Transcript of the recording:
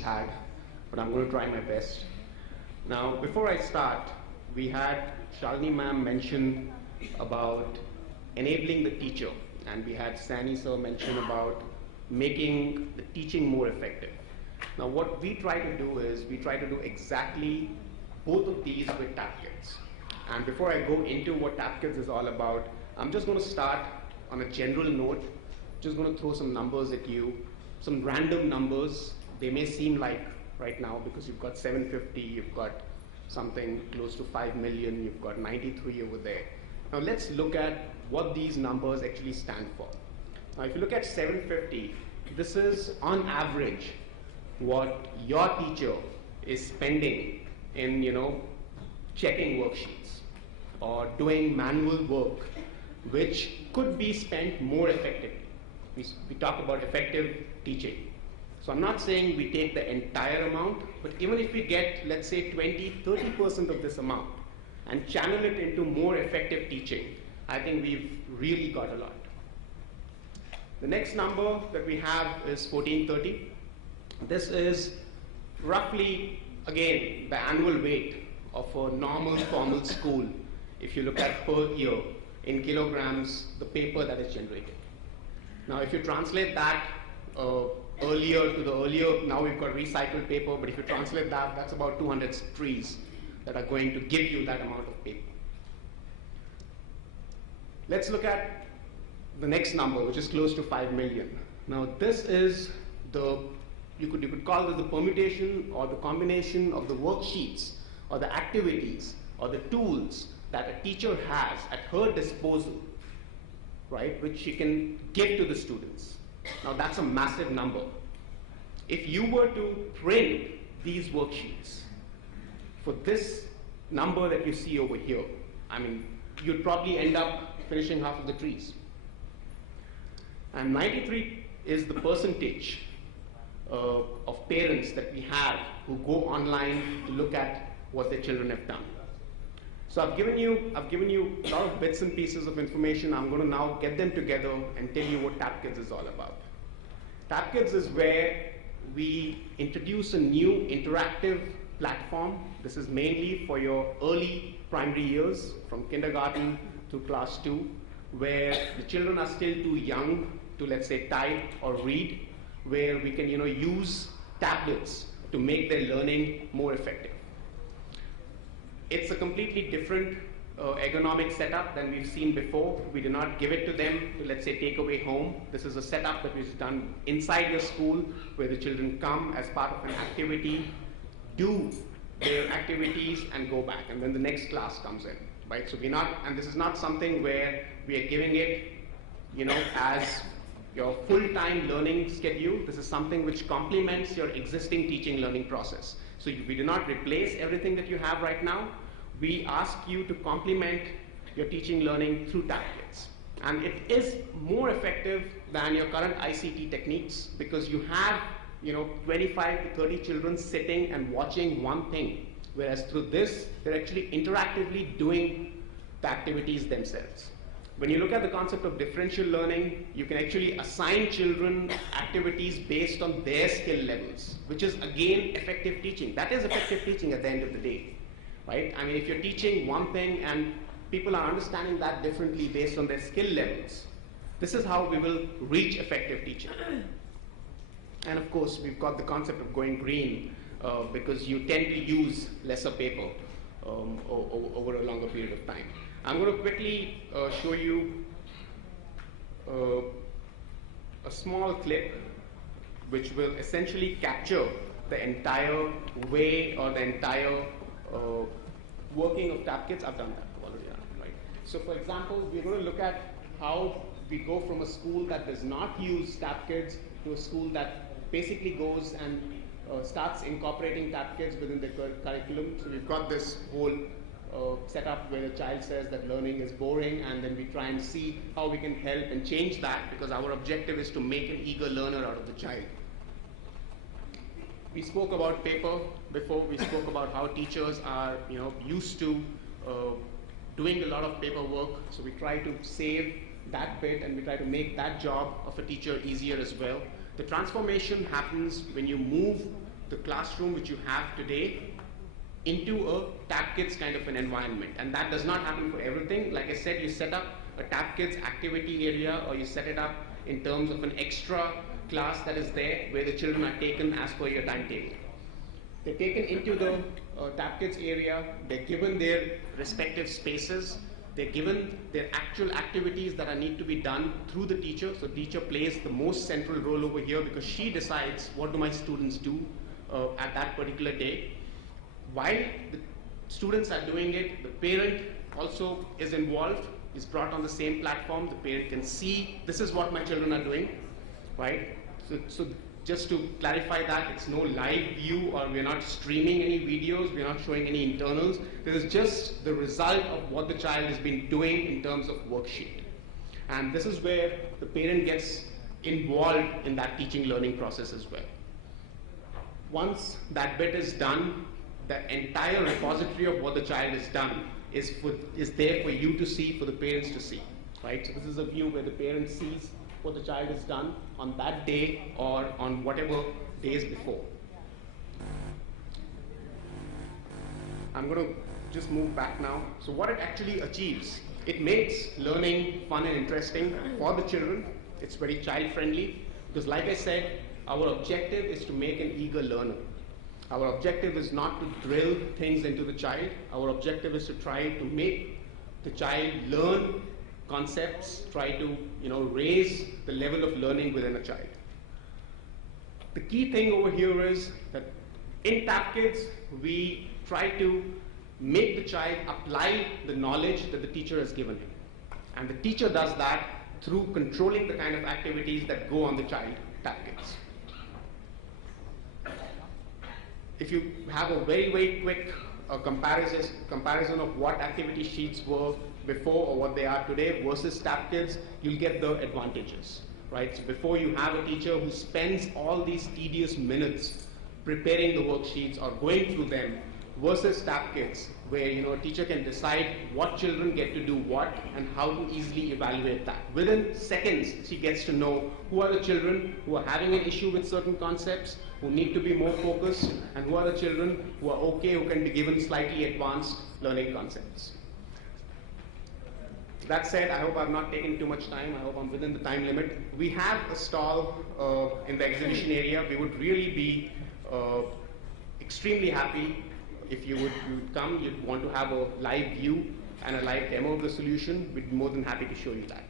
just had, but I'm going to try my best. Now, before I start, we had Shalini ma'am mention about enabling the teacher, and we had Sani sir mention about making the teaching more effective. Now, what we try to do is we try to do exactly both of these with Tabkids. And before I go into what Tabkids is all about, I'm just going to start on a general note, just going to throw some numbers at you, some random numbers. They may seem like right now, because you've got 750, you've got something close to 5 million, you've got 93 over there. Now let's look at what these numbers actually stand for. Now if you look at 750, this is on average what your teacher is spending in, checking worksheets or doing manual work, which could be spent more effectively. We talk about effective teaching. So I'm not saying we take the entire amount, but even if we get, let's say, 20–30% of this amount and channel it into more effective teaching, I think we've really got a lot. The next number that we have is 1430. This is roughly, again, the annual weight of a normal formal school. If you look at per year in kilograms, the paper that is generated. Now, if you translate that earlier to the earlier, now we've got recycled paper, but if you translate that, that's about 200 trees that are going to give you that amount of paper. Let's look at the next number, which is close to 5 million. Now, this is you could call this the permutation or the combination of the worksheets or the activities or the tools that a teacher has at her disposal, right, which she can give to the students. Now that's a massive number. If you were to print these worksheets for this number that you see over here, I mean, you'd probably end up finishing half of the trees. And 93 is the percentage of parents that we have who go online to look at what their children have done. So I've given you a lot of bits and pieces of information. I'm going to now get them together and tell you what Tabkids is all about. Tabkids is where we introduce a new interactive platform. This is mainly for your early primary years, from kindergarten to class 2, where the children are still too young to, let's say, type or read, where we can, use tablets to make their learning more effective. It's a completely different ergonomic setup than we've seen before. We do not give it to them to, let's say, take away home. This is a setup that we've done inside the school, where the children come as part of an activity, do their activities and go back, and then the next class comes in, right? So and this is not something where we are giving it, as your full-time learning schedule. This is something which complements your existing teaching learning process. So we do not replace everything that you have right now. We ask you to complement your teaching learning through Tabkids. And it is more effective than your current ICT techniques, because you have 25 to 30 children sitting and watching one thing, whereas through this, they're actually interactively doing the activities themselves. When you look at the concept of differential learning, you can actually assign children activities based on their skill levels, which is, again, effective teaching. That is effective teaching at the end of the day, right? I mean, if you're teaching one thing and people are understanding that differently based on their skill levels, this is how we will reach effective teaching. And of course, we've got the concept of going green, because you tend to use lesser paper over a longer period of time. I'm going to quickly show you a small clip which will essentially capture the entire way or the entire working of Tabkids. I've done that already, right? So for example, we're going to look at how we go from a school that does not use Tabkids to a school that basically goes and starts incorporating Tabkids within the curriculum. So we've got this whole setup where the child says that learning is boring, and then we try and see how we can help and change that, because our objective is to make an eager learner out of the child. We spoke about paper before. We spoke about how teachers are used to doing a lot of paperwork, so we try to save that bit and we try to make that job of a teacher easier as well. The transformation happens when you move the classroom which you have today into a Tabkids kind of an environment. And that does not happen for everything. Like I said, you set up a Tabkids activity area, or you set it up in terms of an extra class that is there where the children are taken as per your timetable. They're taken into the Tabkids area, they're given their respective spaces, they're given their actual activities that need to be done through the teacher. So teacher plays the most central role over here because she decides what do my students do at that particular day. While the students are doing it, the parent also is involved, is brought on the same platform. The parent can see, this is what my children are doing, right? So just to clarify that, it's no live view, or we're not streaming any videos, we're not showing any internals. This is just the result of what the child has been doing in terms of worksheet. And this is where the parent gets involved in that teaching learning process as well. Once that bit is done, the entire repository of what the child has done is there for you to see, for the parents to see, right? So this is a view where the parent sees what the child has done on that day or on whatever days before. I'm going to just move back now. So what it actually achieves, it makes learning fun and interesting for the children. It's very child friendly because, like I said, our objective is to make an eager learner. Our objective is not to drill things into the child. Our objective is to try to make the child learn concepts, try to raise the level of learning within a child. The key thing over here is that in Tabkids, we try to make the child apply the knowledge that the teacher has given him. And the teacher does that through controlling the kind of activities that go on the child Tabkids. If you have a very, very quick comparison of what activity sheets were before or what they are today versus Tabkids, you'll get the advantages, right? So before, you have a teacher who spends all these tedious minutes preparing the worksheets or going through them, versus Tabkids, where a teacher can decide what children get to do what and how to easily evaluate that. Within seconds, she gets to know who are the children who are having an issue with certain concepts, who need to be more focused, and who are the children who are okay, who can be given slightly advanced learning concepts. That said, I hope I've not taken too much time. I hope I'm within the time limit. We have a stall in the exhibition area. We would really be extremely happy if you would come. You'd want to have a live view and a live demo of the solution. We'd be more than happy to show you that.